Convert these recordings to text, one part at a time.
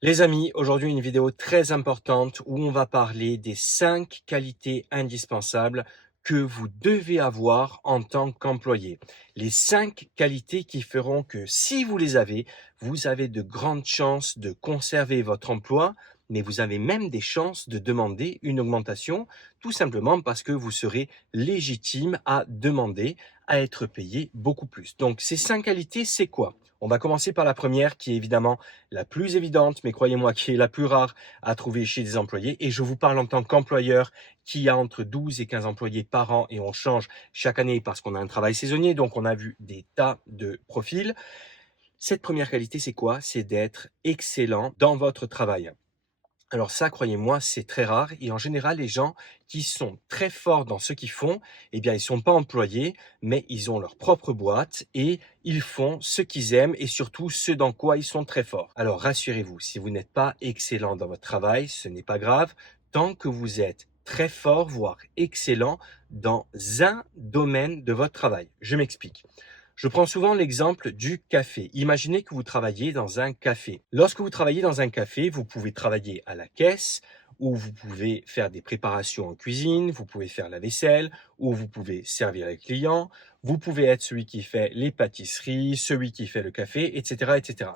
Les amis, aujourd'hui une vidéo très importante où on va parler des 5 qualités indispensables que vous devez avoir en tant qu'employé. Les 5 qualités qui feront que si vous les avez, vous avez de grandes chances de conserver votre emploi, mais vous avez même des chances de demander une augmentation, tout simplement parce que vous serez légitime à demander à être payé beaucoup plus. Donc ces 5 qualités, c'est quoi? On va commencer par la première qui est évidemment la plus évidente, mais croyez-moi qui est la plus rare à trouver chez des employés. Et je vous parle en tant qu'employeur qui a entre 12 et 15 employés par an et on change chaque année parce qu'on a un travail saisonnier, donc on a vu des tas de profils. Cette première qualité, c'est quoi? C'est d'être excellent dans votre travail. Alors ça, croyez-moi, c'est très rare et en général, les gens qui sont très forts dans ce qu'ils font, eh bien, ils sont pas employés, mais ils ont leur propre boîte et ils font ce qu'ils aiment et surtout ce dans quoi ils sont très forts. Alors rassurez-vous, si vous n'êtes pas excellent dans votre travail, ce n'est pas grave, tant que vous êtes très fort, voire excellent dans un domaine de votre travail. Je m'explique. Je prends souvent l'exemple du café. Imaginez que vous travaillez dans un café. Lorsque vous travaillez dans un café, vous pouvez travailler à la caisse, ou vous pouvez faire des préparations en cuisine, vous pouvez faire la vaisselle, ou vous pouvez servir les clients, vous pouvez être celui qui fait les pâtisseries, celui qui fait le café, etc., etc.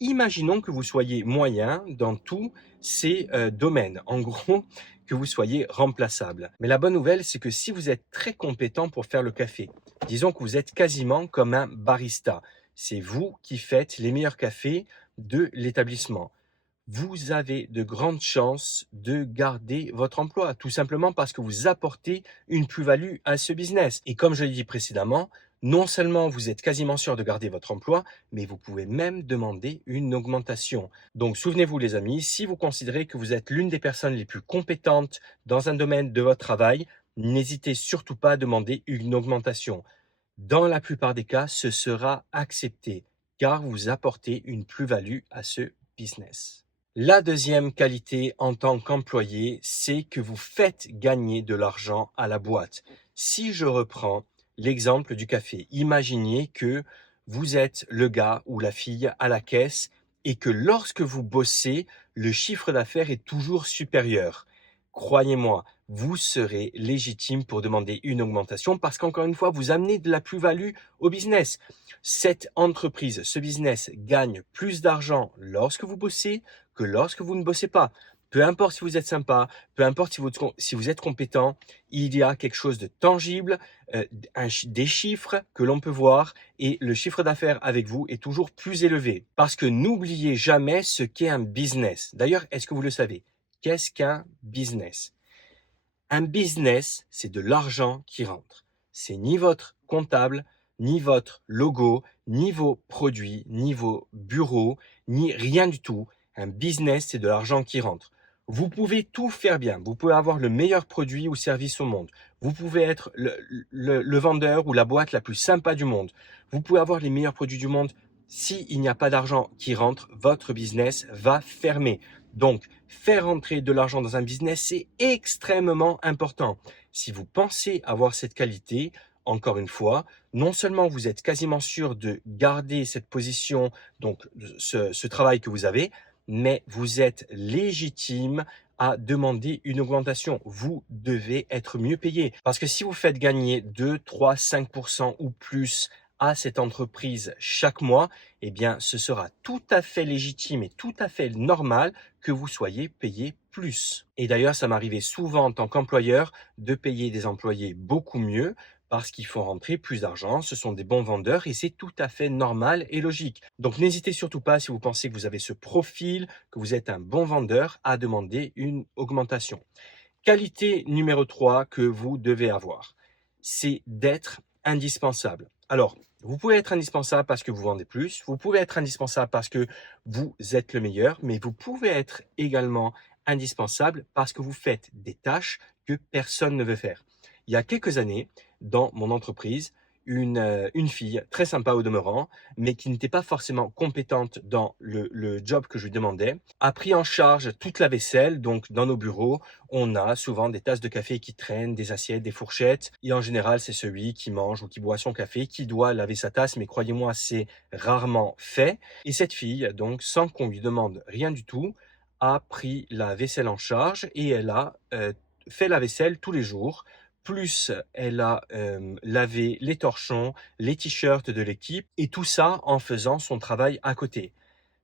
Imaginons que vous soyez moyen dans tous ces domaines. En gros, que vous soyez remplaçable. Mais la bonne nouvelle, c'est que si vous êtes très compétent pour faire le café, disons que vous êtes quasiment comme un barista, c'est vous qui faites les meilleurs cafés de l'établissement. Vous avez de grandes chances de garder votre emploi, tout simplement parce que vous apportez une plus-value à ce business. Et comme je l'ai dit précédemment, non seulement vous êtes quasiment sûr de garder votre emploi, mais vous pouvez même demander une augmentation. Donc souvenez-vous les amis, si vous considérez que vous êtes l'une des personnes les plus compétentes dans un domaine de votre travail, n'hésitez surtout pas à demander une augmentation. Dans la plupart des cas, ce sera accepté car vous apportez une plus-value à ce business. La deuxième qualité en tant qu'employé, c'est que vous faites gagner de l'argent à la boîte. Si je reprends l'exemple du café, imaginez que vous êtes le gars ou la fille à la caisse et que lorsque vous bossez, le chiffre d'affaires est toujours supérieur. Croyez-moi, vous serez légitime pour demander une augmentation parce qu'encore une fois, vous amenez de la plus-value au business. Cette entreprise, ce business gagne plus d'argent lorsque vous bossez que lorsque vous ne bossez pas. Peu importe si vous êtes sympa, peu importe si vous êtes compétent, il y a quelque chose de tangible, des chiffres que l'on peut voir et le chiffre d'affaires avec vous est toujours plus élevé. Parce que n'oubliez jamais ce qu'est un business. D'ailleurs, est-ce que vous le savez? Qu'est-ce qu'un business? Un business, c'est de l'argent qui rentre. C'est ni votre comptable, ni votre logo, ni vos produits, ni vos bureaux, ni rien du tout. Un business, c'est de l'argent qui rentre. Vous pouvez tout faire bien. Vous pouvez avoir le meilleur produit ou service au monde. Vous pouvez être le vendeur ou la boîte la plus sympa du monde. Vous pouvez avoir les meilleurs produits du monde. S'il n'y a pas d'argent qui rentre, votre business va fermer. Donc, faire entrer de l'argent dans un business, c'est extrêmement important. Si vous pensez avoir cette qualité, encore une fois, non seulement vous êtes quasiment sûr de garder cette position, donc ce travail que vous avez, mais vous êtes légitime à demander une augmentation. Vous devez être mieux payé. Parce que si vous faites gagner 2, 3, 5% ou plus à cette entreprise chaque mois, eh bien, ce sera tout à fait légitime et tout à fait normal que vous soyez payé plus. Et d'ailleurs, ça m'arrivait souvent en tant qu'employeur de payer des employés beaucoup mieux parce qu'ils font rentrer plus d'argent, ce sont des bons vendeurs et c'est tout à fait normal et logique. Donc n'hésitez surtout pas si vous pensez que vous avez ce profil, que vous êtes un bon vendeur, à demander une augmentation. Qualité numéro 3 que vous devez avoir, c'est d'être indispensable. Alors, vous pouvez être indispensable parce que vous vendez plus, vous pouvez être indispensable parce que vous êtes le meilleur, mais vous pouvez être également indispensable parce que vous faites des tâches que personne ne veut faire. Il y a quelques années, dans mon entreprise, une fille très sympa au demeurant, mais qui n'était pas forcément compétente dans le job que je lui demandais, a pris en charge toute la vaisselle. Donc dans nos bureaux, on a souvent des tasses de café qui traînent, des assiettes, des fourchettes, et en général, c'est celui qui mange ou qui boit son café qui doit laver sa tasse, mais croyez-moi, c'est rarement fait. Et cette fille, donc, sans qu'on lui demande rien du tout, a pris la vaisselle en charge et elle a fait la vaisselle tous les jours. Plus elle a lavé les torchons, les t-shirts de l'équipe et tout ça en faisant son travail à côté.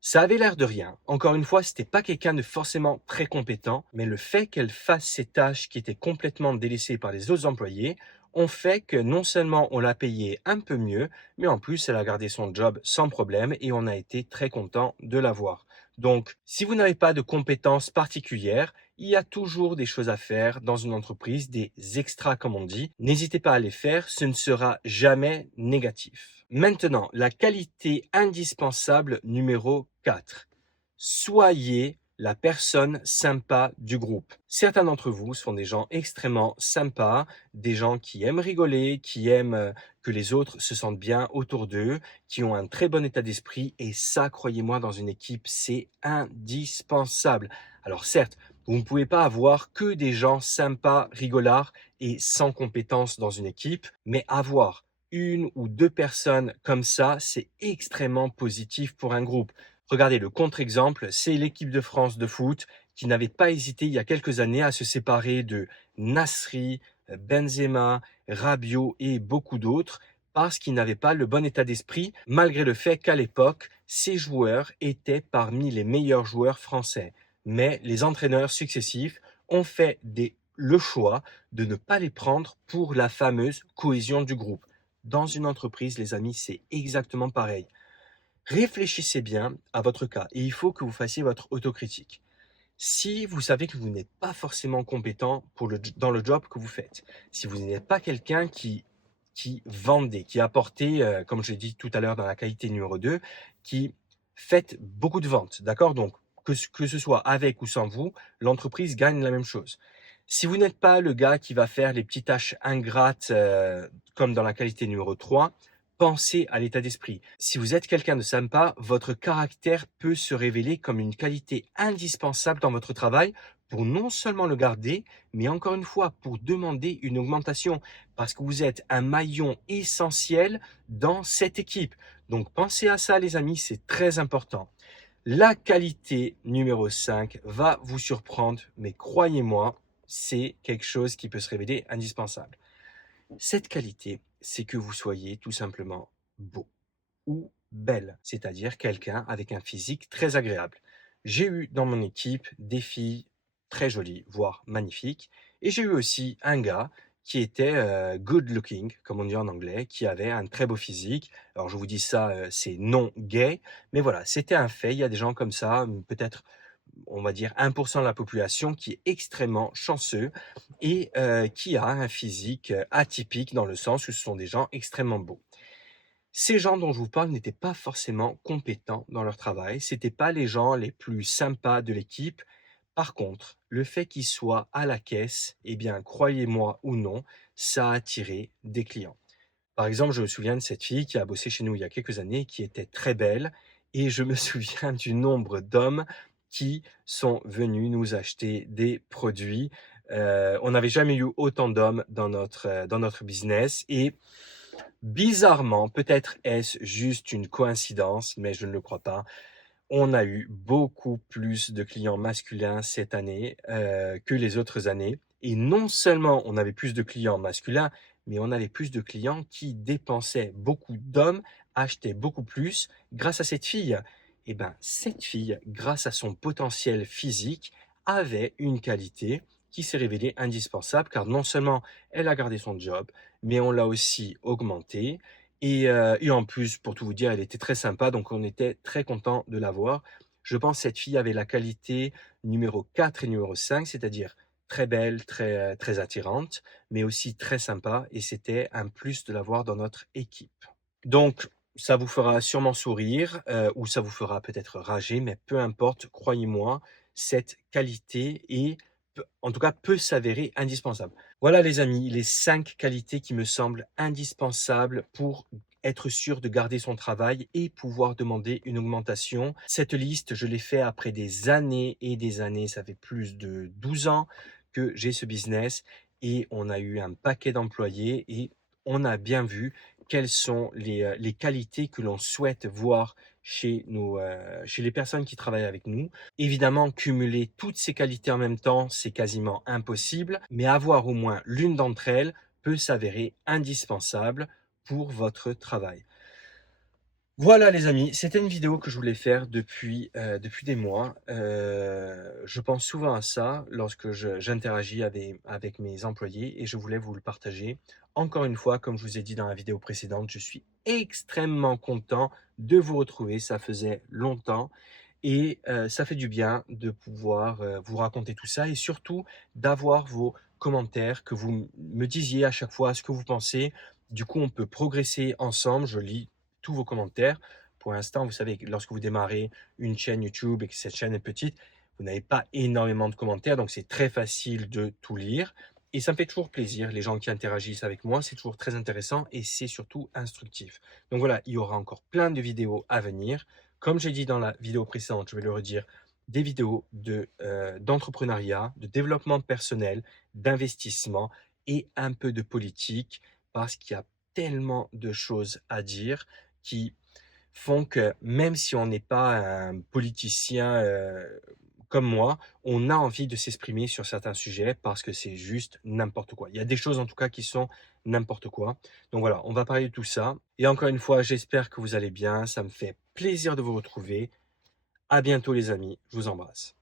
Ça avait l'air de rien. Encore une fois, c'était pas quelqu'un de forcément très compétent, mais le fait qu'elle fasse ces tâches qui étaient complètement délaissées par les autres employés ont fait que non seulement on l'a payée un peu mieux, mais en plus elle a gardé son job sans problème et on a été très content de l'avoir. Donc, si vous n'avez pas de compétences particulières, il y a toujours des choses à faire dans une entreprise, des extras comme on dit. N'hésitez pas à les faire, ce ne sera jamais négatif. Maintenant, la qualité indispensable numéro 4. Soyez la personne sympa du groupe. Certains d'entre vous sont des gens extrêmement sympas, des gens qui aiment rigoler, qui aiment que les autres se sentent bien autour d'eux, qui ont un très bon état d'esprit et ça, croyez-moi, dans une équipe, c'est indispensable. Alors certes, vous ne pouvez pas avoir que des gens sympas, rigolards et sans compétences dans une équipe, mais avoir une ou deux personnes comme ça, c'est extrêmement positif pour un groupe. Regardez, le contre-exemple, c'est l'équipe de France de foot qui n'avait pas hésité il y a quelques années à se séparer de Nasri, Benzema, Rabiot et beaucoup d'autres parce qu'ils n'avaient pas le bon état d'esprit, malgré le fait qu'à l'époque, ces joueurs étaient parmi les meilleurs joueurs français. Mais les entraîneurs successifs ont fait le choix de ne pas les prendre pour la fameuse cohésion du groupe. Dans une entreprise, les amis, c'est exactement pareil. Réfléchissez bien à votre cas et il faut que vous fassiez votre autocritique. Si vous savez que vous n'êtes pas forcément compétent dans le job que vous faites, si vous n'êtes pas quelqu'un qui vendait, qui apportait, comme je l'ai dit tout à l'heure dans la qualité numéro 2, qui fait beaucoup de ventes, d'accord? Donc, que ce soit avec ou sans vous, l'entreprise gagne la même chose. Si vous n'êtes pas le gars qui va faire les petites tâches ingrates, comme dans la qualité numéro 3, pensez à l'état d'esprit. Si vous êtes quelqu'un de sympa, votre caractère peut se révéler comme une qualité indispensable dans votre travail pour non seulement le garder, mais encore une fois, pour demander une augmentation, parce que vous êtes un maillon essentiel dans cette équipe. Donc pensez à ça, les amis, c'est très important. La qualité numéro 5 va vous surprendre, mais croyez-moi, c'est quelque chose qui peut se révéler indispensable. Cette qualité, c'est que vous soyez tout simplement beau ou belle, c'est-à-dire quelqu'un avec un physique très agréable. J'ai eu dans mon équipe des filles très jolies, voire magnifiques, et j'ai eu aussi un gars qui était good looking, comme on dit en anglais, qui avait un très beau physique. Alors je vous dis ça, c'est non gay, mais voilà, c'était un fait. Il y a des gens comme ça, peut-être on va dire 1% de la population qui est extrêmement chanceux et qui a un physique atypique dans le sens où ce sont des gens extrêmement beaux. Ces gens dont je vous parle n'étaient pas forcément compétents dans leur travail, c'était pas les gens les plus sympas de l'équipe. Par contre, le fait qu'ils soient à la caisse, eh bien, croyez-moi ou non, ça a attiré des clients. Par exemple, je me souviens de cette fille qui a bossé chez nous il y a quelques années, qui était très belle, et je me souviens du nombre d'hommes qui sont venus nous acheter des produits. On n'avait jamais eu autant d'hommes dans notre business, et bizarrement, peut-être est-ce juste une coïncidence, mais je ne le crois pas. On a eu beaucoup plus de clients masculins cette année que les autres années. Et non seulement on avait plus de clients masculins, mais on avait plus de clients qui dépensaient beaucoup d'hommes, achetaient beaucoup plus grâce à cette fille. Et bien, cette fille, grâce à son potentiel physique, avait une qualité qui s'est révélée indispensable car non seulement elle a gardé son job, mais on l'a aussi augmenté. Et en plus, pour tout vous dire, elle était très sympa, donc on était très content de la voir. Je pense que cette fille avait la qualité numéro 4 et numéro 5, c'est-à-dire très belle, très attirante, mais aussi très sympa, et c'était un plus de l'avoir dans notre équipe. Donc, ça vous fera sûrement sourire, ou ça vous fera peut-être rager, mais peu importe, croyez-moi, cette qualité est en tout cas, peut s'avérer indispensable. Voilà les amis, les 5 qualités qui me semblent indispensables pour être sûr de garder son travail et pouvoir demander une augmentation. Cette liste, je l'ai fait après des années et des années, ça fait plus de 12 ans que j'ai ce business et on a eu un paquet d'employés et on a bien vu quelles sont les qualités que l'on souhaite voir chez les personnes qui travaillent avec nous. Évidemment, cumuler toutes ces qualités en même temps, c'est quasiment impossible, mais avoir au moins l'une d'entre elles peut s'avérer indispensable pour votre travail. Voilà les amis, c'était une vidéo que je voulais faire depuis des mois. Je pense souvent à ça lorsque j'interagis avec mes employés et je voulais vous le partager. Encore une fois, comme je vous ai dit dans la vidéo précédente, je suis extrêmement content de vous retrouver. Ça faisait longtemps et ça fait du bien de pouvoir, vous raconter tout ça et surtout d'avoir vos commentaires, que vous me disiez à chaque fois ce que vous pensez. Du coup, on peut progresser ensemble. Je lis tous vos commentaires. Pour l'instant, vous savez, lorsque vous démarrez une chaîne YouTube et que cette chaîne est petite, vous n'avez pas énormément de commentaires, donc c'est très facile de tout lire. Et ça me fait toujours plaisir, les gens qui interagissent avec moi, c'est toujours très intéressant et c'est surtout instructif. Donc voilà, il y aura encore plein de vidéos à venir. Comme j'ai dit dans la vidéo précédente, je vais le redire, des vidéos d'entrepreneuriat, de développement personnel, d'investissement et un peu de politique parce qu'il y a tellement de choses à dire qui font que même si on n'est pas un politicien comme moi, on a envie de s'exprimer sur certains sujets parce que c'est juste n'importe quoi. Il y a des choses en tout cas qui sont n'importe quoi. Donc voilà, on va parler de tout ça. Et encore une fois, j'espère que vous allez bien. Ça me fait plaisir de vous retrouver. À bientôt les amis. Je vous embrasse.